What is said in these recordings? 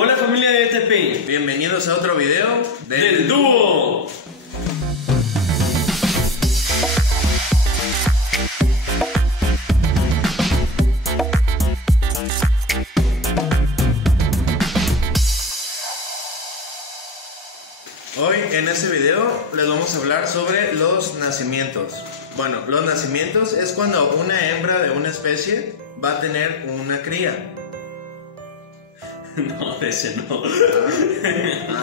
Hola familia de ETP, bienvenidos a otro video del dúo. Hoy en este video les vamos a hablar sobre los nacimientos. Bueno, los nacimientos es cuando una hembra de una especie va a tener una cría. No, ese no.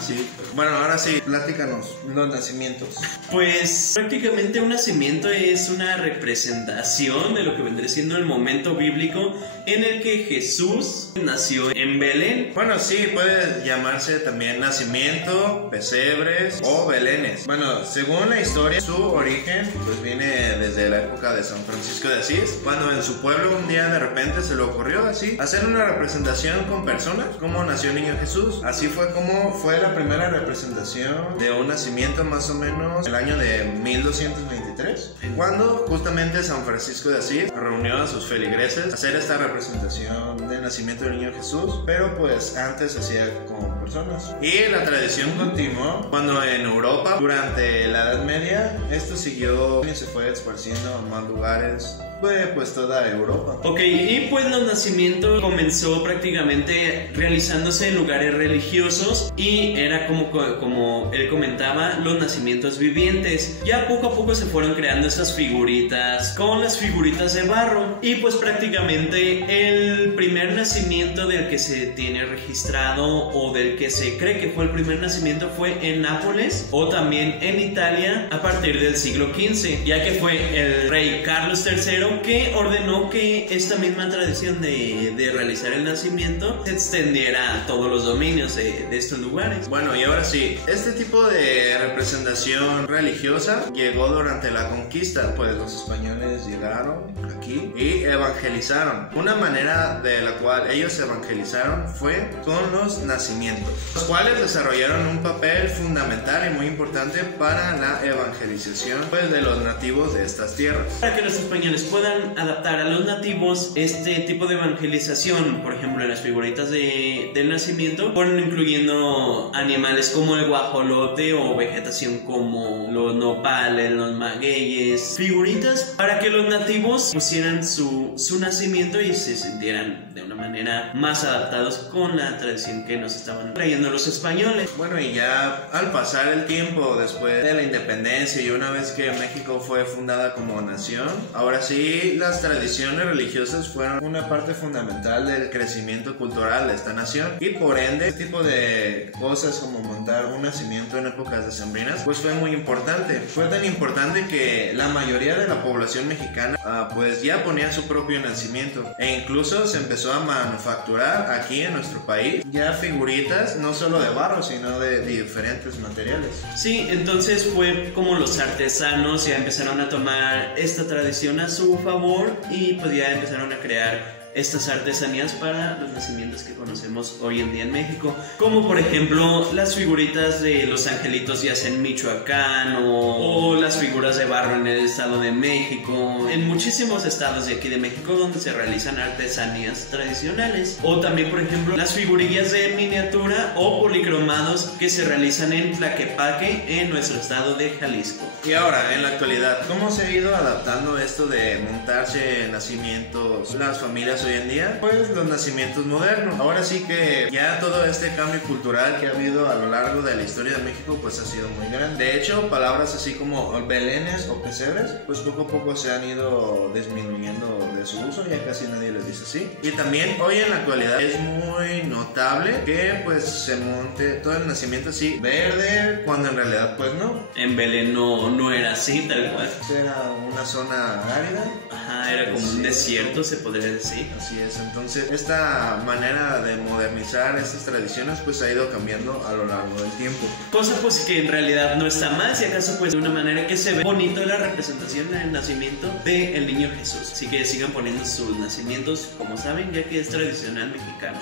Sí. Bueno, ahora sí, platícanos los nacimientos. Pues prácticamente un nacimiento es una representación de lo que vendría siendo el momento bíblico en el que Jesús nació en Belén. Bueno, sí, puede llamarse también nacimiento, pesebres o belenes. Bueno, según la historia, su origen pues viene desde la época de San Francisco de Asís, cuando en su pueblo un día de repente se le ocurrió así hacer una representación con personas, como nació el niño Jesús. Así fue como fue la primera representación de un nacimiento, más o menos el año de 1223, cuando justamente San Francisco de Asís reunió a sus feligreses a hacer esta representación del nacimiento del niño Jesús, pero pues antes hacía con personas. Y la tradición continuó cuando en Europa, durante la Edad Media, esto siguió y se fue esparciendo a más lugares de pues toda Europa. Ok, y pues los nacimientos comenzó prácticamente realizándose en lugares religiosos y era como él comentaba, los nacimientos vivientes. Ya poco a poco se fueron creando estas figuritas con las figuritas de barro, y pues prácticamente el primer nacimiento del que se tiene registrado o del que se cree que fue el primer nacimiento fue en Nápoles o también en Italia a partir del siglo XV, ya que fue el rey Carlos III que ordenó que esta misma tradición de realizar el nacimiento se extendiera a todos los dominios de estos lugares. Bueno, y ahora sí, este tipo de representación religiosa llegó durante la conquista, pues los españoles llegaron aquí y evangelizaron. Una manera de la cual ellos evangelizaron fue con los nacimientos, los cuales desarrollaron un papel fundamental y muy importante para la evangelización pues de los nativos de estas tierras. Para que los españoles puedan adaptar a los nativos este tipo de evangelización, por ejemplo en las figuritas del nacimiento, fueron incluyendo animales como el guajolote o vegetación como los nopales, los magueyes, figuritas para que los nativos pusieran su nacimiento y se sintieran de una manera más adaptados con la tradición que nos estaban trayendo los españoles. Bueno, y ya al pasar el tiempo después de la independencia y una vez que México fue fundada como nación, ahora sí las tradiciones religiosas fueron una parte fundamental del crecimiento cultural de esta nación, y por ende este tipo de cosas como montar un nacimiento en épocas decembrinas pues fue muy importante. Fue tan importante que la mayoría de la población mexicana pues ya ponía su propio nacimiento, e incluso se empezó a manufacturar aquí en nuestro país ya figuritas no solo de barro sino de diferentes materiales. Sí, entonces fue como los artesanos ya empezaron a tomar esta tradición a su favor y pues ya empezaron a crear estas artesanías para los nacimientos que conocemos hoy en día en México, como por ejemplo las figuritas de los angelitos ya sea en Michoacán o las figuras de barro en el Estado de México, en muchísimos estados de aquí de México donde se realizan artesanías tradicionales, o también por ejemplo las figurillas de miniatura o policromados que se realizan en Tlaquepaque en nuestro estado de Jalisco. Y ahora en la actualidad, ¿cómo se ha ido adaptando esto de montarse nacimientos las familias hoy en día? Pues los nacimientos modernos. Ahora sí que ya todo este cambio cultural que ha habido a lo largo de la historia de México pues ha sido muy grande. De hecho, palabras así como belenes o pesebres pues poco a poco se han ido disminuyendo de su uso, ya casi nadie les dice así. Y también hoy en la actualidad es muy notable que pues se monte todo el nacimiento así verde, cuando en realidad pues no. En Belén no era así tal cual. Era una zona árida. Ajá, era como un desierto, se podría decir. Así es, entonces esta manera de modernizar estas tradiciones pues ha ido cambiando a lo largo del tiempo. Cosa pues que en realidad no está mal, si acaso pues de una manera que se ve bonito la representación del nacimiento del niño Jesús. Así que sigan poniendo sus nacimientos como saben, ya que es tradicional mexicano.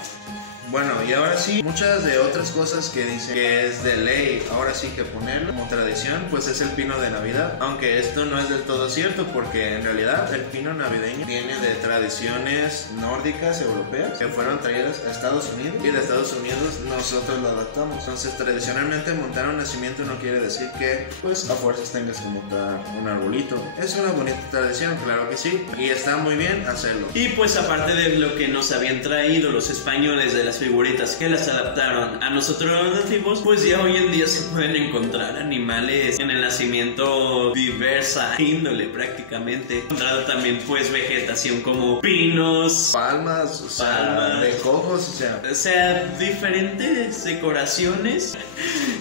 Bueno, y ahora sí, muchas de otras cosas que dicen que es de ley, ahora sí que ponerlo como tradición, pues es el pino de Navidad. Aunque esto no es del todo cierto, porque en realidad el pino navideño viene de tradiciones nórdicas, europeas, que fueron traídas a Estados Unidos, y de Estados Unidos nosotros lo adaptamos. Entonces, tradicionalmente montar un nacimiento no quiere decir que pues a fuerzas tengas que montar un arbolito. Es una bonita tradición, claro que sí, y está muy bien hacerlo. Y pues aparte de lo que nos habían traído los españoles de las figuritas que las adaptaron a nosotros los nativos, pues ya hoy en día se pueden encontrar animales en el nacimiento diversa índole prácticamente. Encontrado también pues vegetación como pinos, palmas, de cojos, o sea, diferentes decoraciones.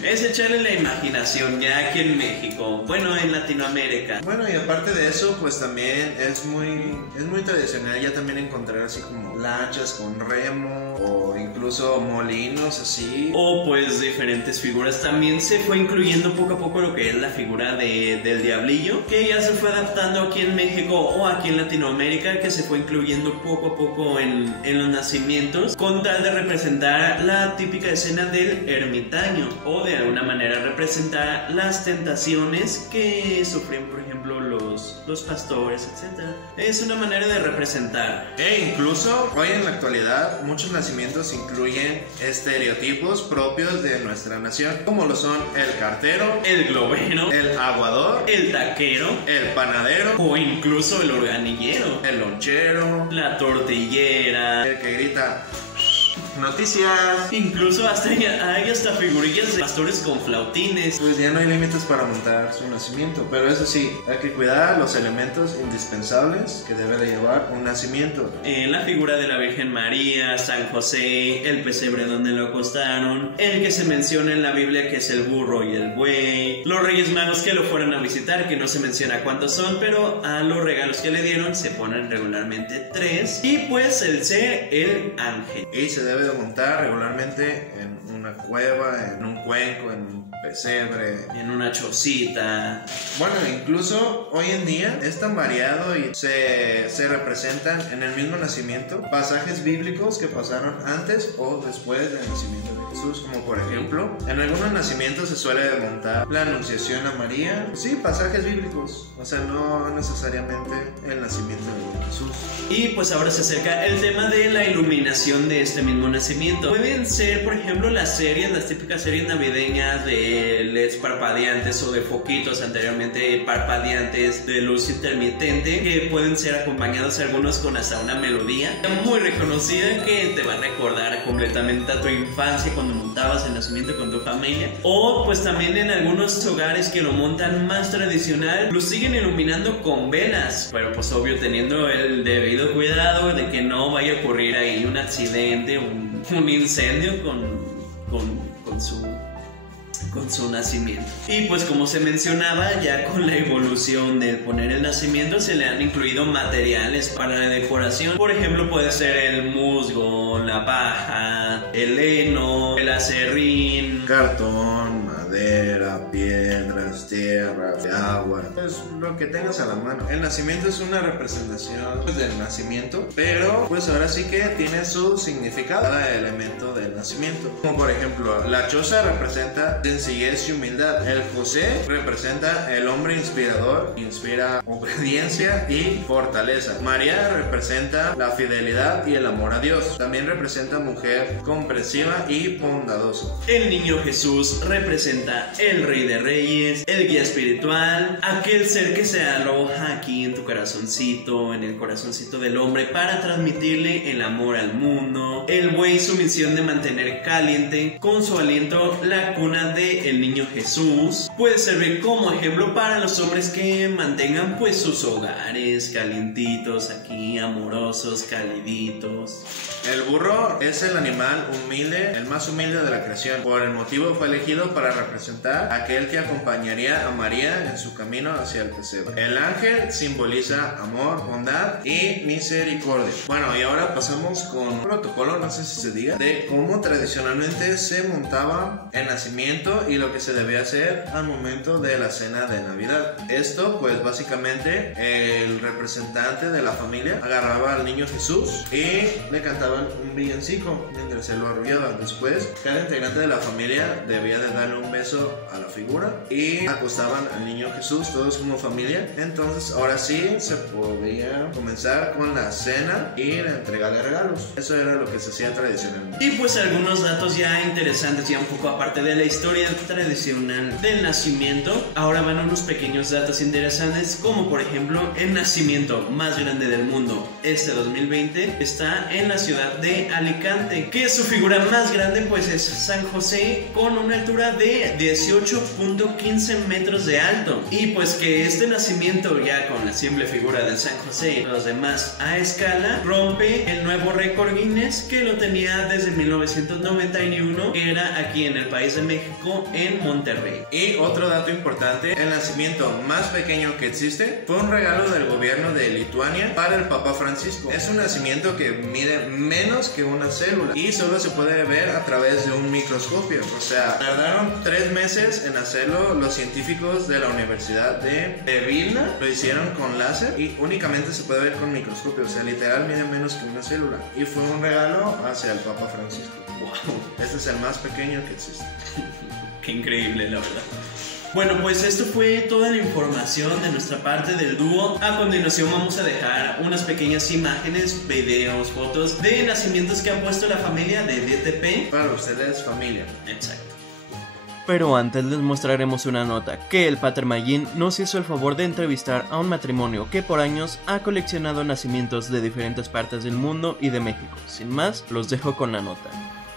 Es echarle la imaginación ya aquí en México, bueno, en Latinoamérica. Bueno, y aparte de eso, pues también es muy tradicional ya también encontrar así como lanchas con remo o incluso molinos así. O pues diferentes figuras. También se fue incluyendo poco a poco lo que es la figura del diablillo, que ya se fue adaptando aquí en México o aquí en Latinoamérica, que se fue incluyendo poco a poco en los nacimientos, con tal de representar la típica escena del ermitaño, o de alguna manera representar las tentaciones que sufren, por ejemplo, los pastores, etc. Es una manera de representar. E incluso hoy en la actualidad muchos nacimientos incluyen estereotipos propios de nuestra nación, como lo son el cartero, el globero, el aguador, el taquero, el panadero, o incluso el organillero, el lonchero, la tortillera, el que grita noticias. Incluso hay hasta figurillas de pastores con flautines. Pues ya no hay límites para montar su nacimiento, pero eso sí, hay que cuidar los elementos indispensables que debe de llevar un nacimiento. La figura de la Virgen María, San José, el pesebre donde lo acostaron, el que se menciona en la Biblia que es el burro y el buey, los Reyes Magos que lo fueron a visitar, que no se menciona cuántos son, pero a los regalos que le dieron se ponen regularmente 3, y pues el ser el ángel. Y se debe de montar regularmente en una cueva, en un cuenco, en un pesebre, en una chocita. Bueno, incluso hoy en día es tan variado y se representan en el mismo nacimiento pasajes bíblicos que pasaron antes o después del nacimiento de Jesús, como por ejemplo, en algunos nacimientos se suele montar la anunciación a María. Sí, pasajes bíblicos, o sea, no necesariamente el nacimiento de Jesús. Y pues ahora se acerca el tema de la iluminación de este mismo nacimiento. Pueden ser, por ejemplo, las típicas series navideñas de LEDs parpadeantes o de foquitos anteriormente parpadeantes de luz intermitente, que pueden ser acompañados algunos con hasta una melodía muy reconocida que te va a recordar completamente a tu infancia cuando montabas el nacimiento con tu familia. O pues también en algunos hogares que lo montan más tradicional, lo siguen iluminando con velas, pero pues obvio teniendo el debido cuidado de que no vaya a ocurrir ahí un accidente, un incendio con su nacimiento. Y pues como se mencionaba, ya con la evolución del poner el nacimiento se le han incluido materiales para la decoración. Por ejemplo, puede ser el musgo, la paja, el heno, el acerrín, cartón, madera, piedras, tierra, agua, pues lo que tengas a la mano. El nacimiento es una representación pues, del nacimiento, pero pues ahora sí que tiene su significado cada elemento del nacimiento. Como por ejemplo, la choza representa sencillez y humildad. El José representa el hombre inspirador, inspira obediencia y fortaleza. María representa la fidelidad y el amor a Dios. También representa mujer comprensiva y bondadosa. El niño Jesús representa el Rey de Reyes, el guía espiritual, aquel ser que se aloja aquí en tu corazoncito, en el corazoncito del hombre, para transmitirle el amor al mundo. El buey, su misión de mantener caliente con su aliento la cuna del niño Jesús. Puede servir como ejemplo para los hombres que mantengan pues sus hogares calientitos aquí, amorosos, caliditos. El burro es el animal humilde, el más humilde de la creación. Por el motivo fue elegido para representar a aquel que acompañaría a María en su camino hacia el pesebre. El ángel simboliza amor, bondad y misericordia. Bueno, y ahora pasamos con un protocolo, no sé si se diga, de cómo tradicionalmente se montaba el nacimiento y lo que se debía hacer al momento de la cena de Navidad. Esto, pues básicamente el representante de la familia agarraba al niño Jesús y le cantaban un villancico mientras se lo arrullaba. Después, cada integrante de la familia debía de darle un beso a la figura y acostaban al niño Jesús, todos como familia. Entonces, ahora sí se podía comenzar con la cena y la entrega de regalos. Eso era lo que se hacía tradicionalmente. Y pues algunos datos ya interesantes, ya un poco aparte de la historia tradicional del nacimiento. Ahora van unos pequeños datos interesantes, como por ejemplo el nacimiento más grande del mundo este 2020 está en la ciudad de Alicante, que su figura más grande pues es San José, con una altura de 18.15 metros de alto. Y pues que este nacimiento, ya con la simple figura de San José, los demás a escala, rompe el nuevo récord Guinness, que lo tenía desde 1991, que era aquí en el país de México, en Monterrey. Y otro dato importante, el nacimiento más pequeño que existe fue un regalo del gobierno de Lituania para el Papa Francisco. Es un nacimiento que mide menos que una célula y solo se puede ver a través de un microscopio. O sea, tardaron 3 meses en hacerlo los científicos de la Universidad de Vilna. Lo hicieron con láser y únicamente se puede ver con microscopio. O sea, literal mide menos que una célula. Y fue un regalo hacia el Papa Francisco. Wow. Este es el más pequeño que existe. Qué increíble, la verdad. Bueno, pues esto fue toda la información de nuestra parte del dúo. A continuación vamos a dejar unas pequeñas imágenes, videos, fotos de nacimientos que han puesto la familia de DTP. Para ustedes, familia. Exacto. Pero antes les mostraremos una nota, que el Pater Mayín nos hizo el favor de entrevistar a un matrimonio que por años ha coleccionado nacimientos de diferentes partes del mundo y de México. Sin más, los dejo con la nota.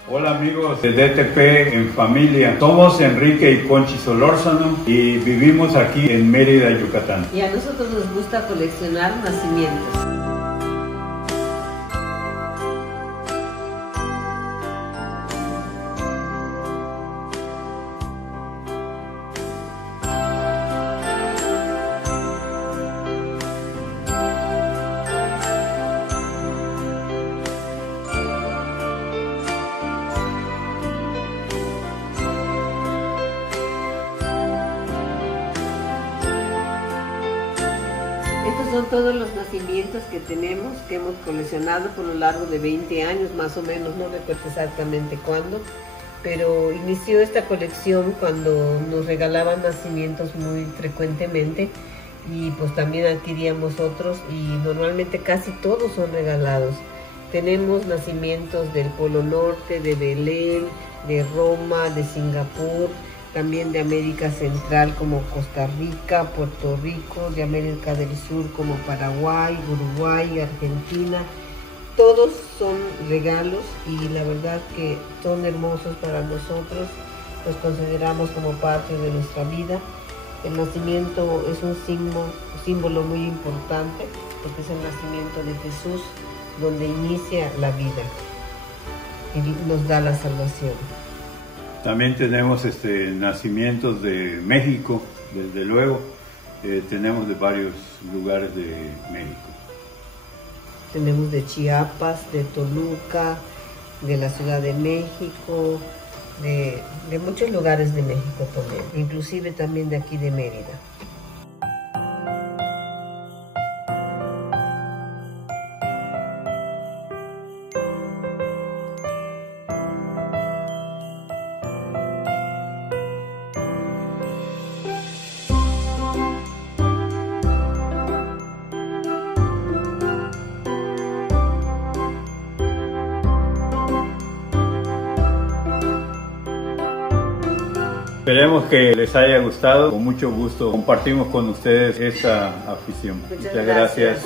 Hola amigos de DTP en familia, somos Enrique y Conchi Solórzano y vivimos aquí en Mérida, Yucatán. Y a nosotros nos gusta coleccionar nacimientos. Estos son todos los nacimientos que tenemos, que hemos coleccionado por lo largo de 20 años, más o menos, no recuerdo exactamente cuándo, pero inició esta colección cuando nos regalaban nacimientos muy frecuentemente y pues también adquiríamos otros y normalmente casi todos son regalados. Tenemos nacimientos del Polo Norte, de Belén, de Roma, de Singapur, también de América Central como Costa Rica, Puerto Rico, de América del Sur como Paraguay, Uruguay, Argentina. Todos son regalos y la verdad que son hermosos para nosotros, los consideramos como parte de nuestra vida. El nacimiento es un símbolo muy importante porque es el nacimiento de Jesús, donde inicia la vida y nos da la salvación. También tenemos nacimientos de México, desde luego, tenemos de varios lugares de México. Tenemos de Chiapas, de Toluca, de la Ciudad de México, de muchos lugares de México también, inclusive también de aquí de Mérida. Esperemos que les haya gustado, con mucho gusto compartimos con ustedes esta afición. Muchas gracias.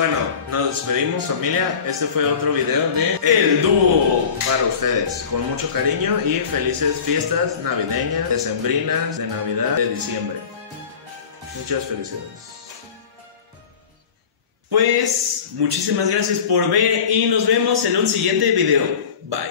bueno, nos despedimos, familia. Este fue otro video de El Dúo para ustedes, con mucho cariño y felices fiestas navideñas, decembrinas, de Navidad, de diciembre. Muchas felicidades. Pues muchísimas gracias por ver y nos vemos en un siguiente video. Bye.